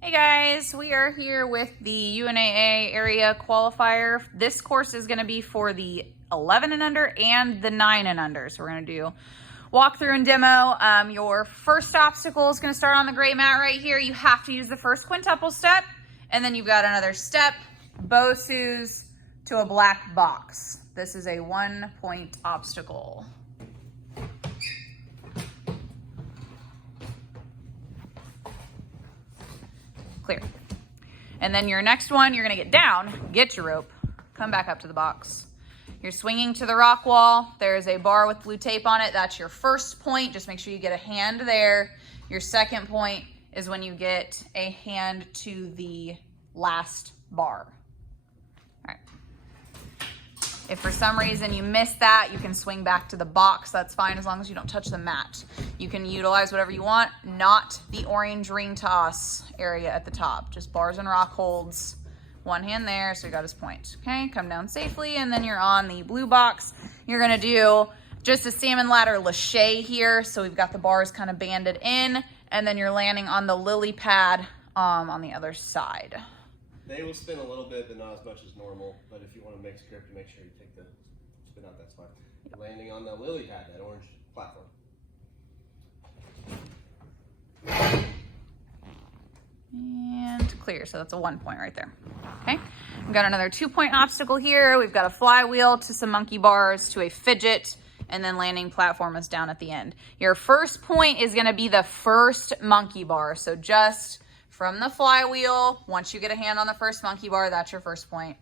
Hey guys, we are here with the UNAA area qualifier. This course is going to be for the 11 and under and the 9 and under. So we're going to do walkthrough and demo. Your first obstacle is going to start on the gray mat right here. You have to use the first quintuple step, and then you've got another step, Bosu's to a black box. This is a 1-point obstacle. Clear. And then your next one, you're gonna get down, get your rope, come back up to the box. You're swinging to the rock wall. There's a bar with blue tape on it. That's your first point. Just make sure you get a hand there. Your second point is when you get a hand to the last bar. All right. If for some reason you miss that, you can swing back to the box. That's fine as long as you don't touch the mat. You can utilize whatever you want, not the orange ring toss area at the top. Just bars and rock holds. One hand there, so you got his point. Okay, come down safely, and then you're on the blue box. You're gonna do just a salmon ladder lache here. So we've got the bars kind of banded in, and then you're landing on the lily pad on the other side. They will spin a little bit, but not as much as normal. But if you want to mix grip, to make sure you take the spin out, that's fine. Yep. Landing on the lily pad, that orange platform. And clear, so that's a 1 point right there. Okay, we've got another 2-point obstacle here. We've got a flywheel to some monkey bars to a fidget, and then landing platform is down at the end. Your first point is gonna be the first monkey bar. So just from the flywheel, once you get a hand on the first monkey bar, that's your first point.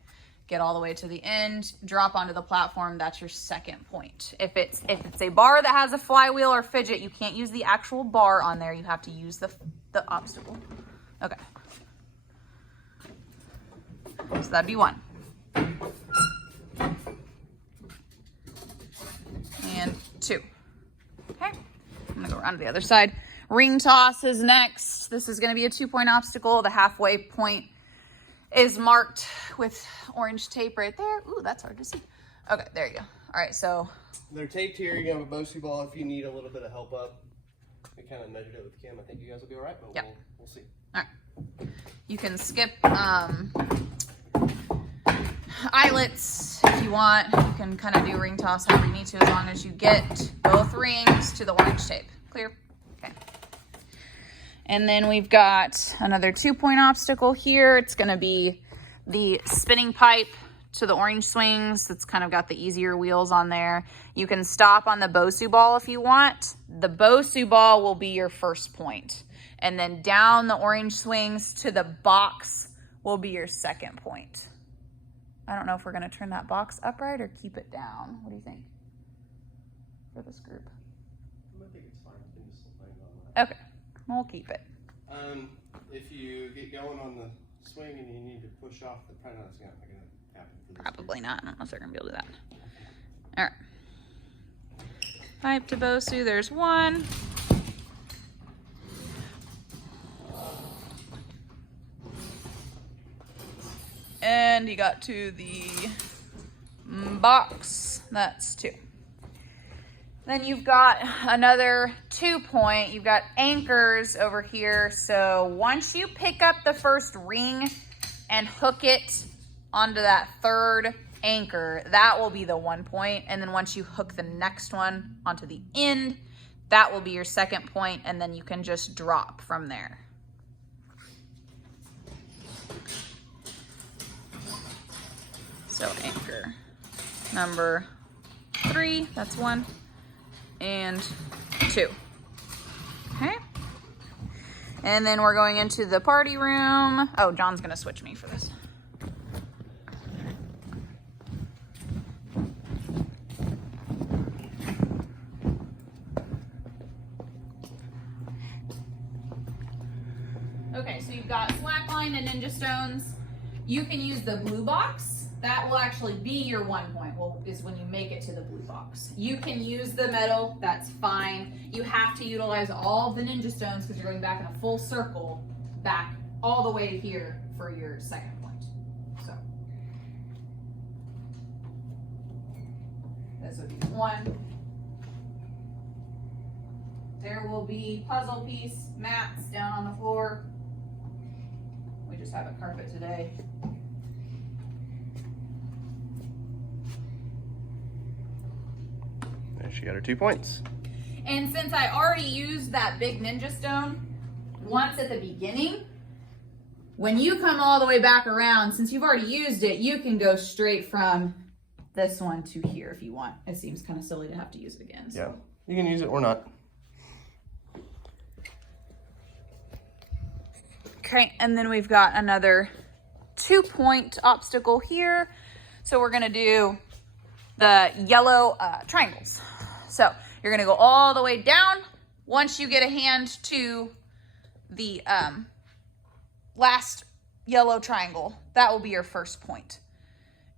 Get all the way to the end, drop onto the platform, that's your second point. If it's a bar that has a flywheel or fidget, you can't use the actual bar on there. You have to use the obstacle. Okay. So that'd be 1. And 2. Okay. I'm gonna go around to the other side. Ring toss is next. This is gonna be a 2-point obstacle. The halfway point is marked with orange tape right there. Ooh, that's hard to see. Okay, there you go. All right, so. They're taped here. You have a Bosu ball if you need a little bit of help up. We kind of measured it with the cam. I think you guys will be all right, but yep. We'll see. All right. You can skip eyelets if you want. You can kind of do ring toss however you need to, as long as you get both rings to the orange tape. Clear? Okay. And then we've got another 2-point obstacle here. It's going to be the spinning pipe to the orange swings. It's kind of got the easier wheels on there. You can stop on the Bosu ball if you want. The Bosu ball will be your first point. And then down the orange swings to the box will be your second point. I don't know if we're going to turn that box upright or keep it down. What do you think for this group? I think it's fine. You can just land on that. Okay, we'll keep it. If you get going on the swing and you need to push off, probably not going to happen. Probably not. I don't know if they're going to be able to do that. All right. Pipe to Bosu. There's 1. And you got to the box. That's 2. Then you've got another 2-point. You've got anchors over here. So once you pick up the first ring and hook it onto that third anchor, that will be the 1 point. And then once you hook the next one onto the end, that will be your second point. And then you can just drop from there. So anchor number 3, that's 1 and 2. Okay. And then we're going into the party room. Oh, John's gonna switch me for this. Okay, so you've got slackline and ninja stones. You can use the blue box. That will actually be your 1 point, is when you make it to the blue box. You can use the metal, that's fine. You have to utilize all of the ninja stones because you're going back in a full circle, back all the way here for your second point. So, this would be 1. There will be puzzle piece mats down on the floor. just have a carpet today. There she got her 2 points. And since I already used that big ninja stone once at the beginning, when you come all the way back around, since you've already used it, you can go straight from this one to here if you want. It seems kind of silly to have to use it again. So. Yeah, you can use it or not. Okay, and then we've got another 2-point obstacle here. So we're gonna do the yellow triangles. So you're gonna go all the way down. Once you get a hand to the last yellow triangle, that will be your first point.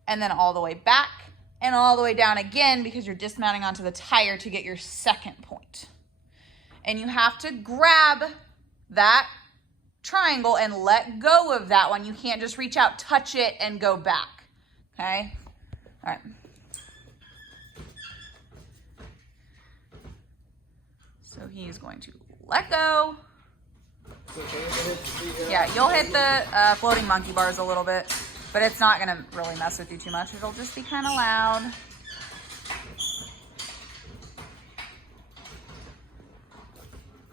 And then all the way back and all the way down again because you're dismounting onto the tire to get your second point. And you have to grab that triangle and let go of that one. You can't just reach out, touch it, and go back. Okay? All right. So he's going to let go. Yeah, you'll hit the floating monkey bars a little bit, but it's not going to really mess with you too much. It'll just be kind of loud.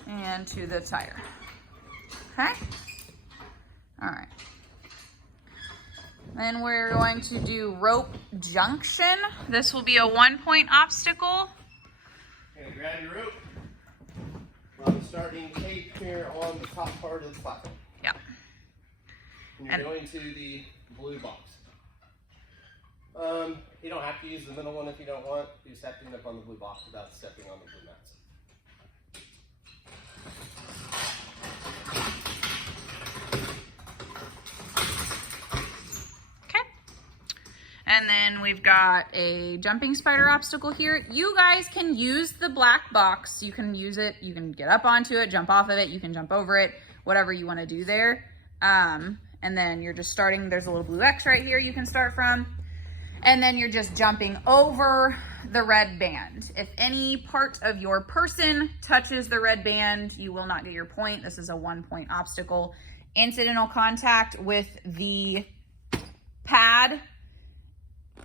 And to the tire. Okay? All right. Then we're going to do rope junction. This will be a 1-point obstacle. Okay, grab your rope. I'm starting tape here on the top part of the platform. Yep. And you're going to the blue box. You don't have to use the middle one if you don't want. You just have to end up on the blue box without stepping on the blue mats. And then we've got a jumping spider obstacle here. You guys can use the black box. You can use it. You can get up onto it, jump off of it. You can jump over it, whatever you want to do there. And then you're just starting. There's a little blue X right here you can start from. And then you're just jumping over the red band. If any part of your person touches the red band, you will not get your point. This is a 1-point obstacle. Incidental contact with the pad.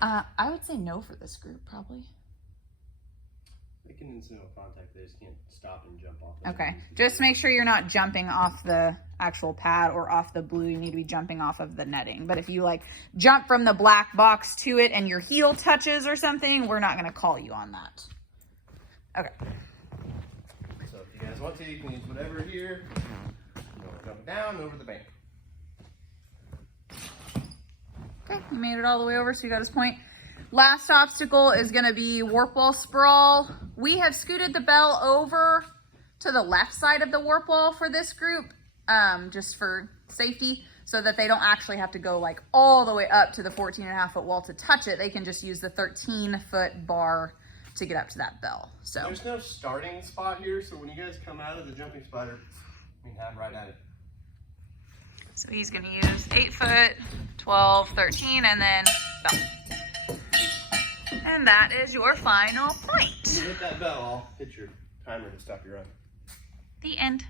I would say no for this group, probably. They can incidental contact, they just can't stop and jump off. Okay, just make sure you're not jumping off the actual pad or off the blue. You need to be jumping off of the netting. But if you like jump from the black box to it and your heel touches or something, we're not gonna call you on that. Okay. So if you guys want to, you can use whatever here. You want to jump down over the bank. Okay, you made it all the way over, so you got his point. Last obstacle is gonna be warp wall sprawl. We have scooted the bell over to the left side of the warp wall for this group, just for safety, so that they don't actually have to go like all the way up to the 14.5-foot wall to touch it. They can just use the 13-foot bar to get up to that bell. So there's no starting spot here, so when you guys come out of the jumping spider, you can have right at it. So he's gonna use 8-foot, 12, 13, and then bell. And that is your final point. When you hit that bell, I'll hit your timer to stop your run. The end.